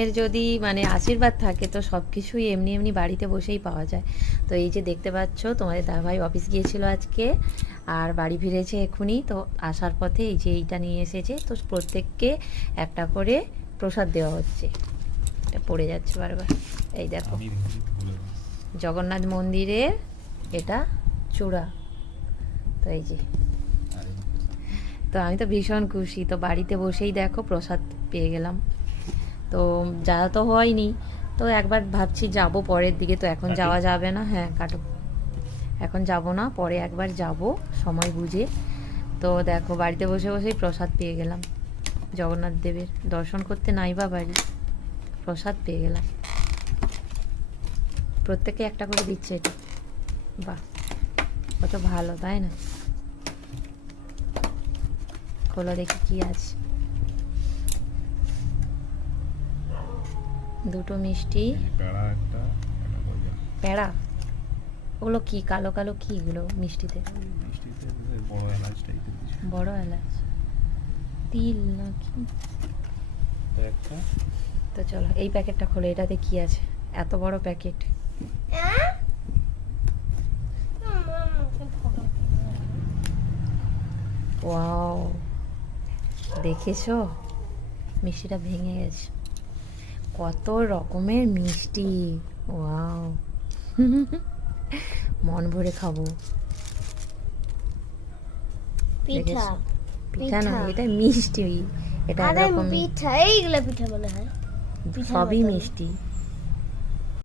এর যদি মানে আশীর্বাদ থাকে তো সব কিছুই এমনি এমনি বাড়িতে বসেই পাওয়া যায়। তো এই যে দেখতে পাচ্ছ তোমাদের দাদাভাই অফিস গিয়েছিল আজকে আর বাড়ি ফিরেছে এক্ষুনি। তো আসার পথে এই যে এইটা নিয়ে এসেছে, তো প্রত্যেককে একটা করে প্রসাদ দেওয়া হচ্ছে। এটা পড়ে যাচ্ছে বারবার। এই দেখো জগন্নাথ মন্দিরের এটা চূড়া। তো এই যে, তো আমি তো ভীষণ খুশি। তো বাড়িতে বসেই দেখো প্রসাদ পেয়ে গেলাম। তো যাওয়া তো হয়নি, তো একবার ভাবছি যাব পরের দিকে। তো এখন যাওয়া যাবে না, হ্যাঁ কাটো, এখন যাব না, পরে একবার যাব সময় বুঝে। তো দেখো বাড়িতে বসে বসেই প্রসাদ পেয়ে গেলাম, জগন্নাথ দেবের দর্শন করতে নাই বা বাড়ি, প্রসাদ পেয়ে গেলাম। প্রত্যেকে একটা করে দিচ্ছে এটা, বাহ কত ভালো তাই না। খোলো দেখি কি আছে। দুটো মিষ্টি, প্যাড়া, ওগুলো কি কালো কালো কি এগুলো মিষ্টিতে? বড় এলাচ, তিল নাকি? তো চলো এই প্যাকেটটা খোলো, এটাতে কি আছে? এত বড় প্যাকেট। ওয়াও, দেখেছো মিষ্টিটা ভেঙে গেছে, কত রকমের মিষ্টি। ওয়াও মন ভরে খাবো। পিঠা, পিঠা না, এটা মিষ্টি, এটা আরে একরকম পিঠা, এইগুলা পিঠা মনে হয়। সবই মিষ্টি।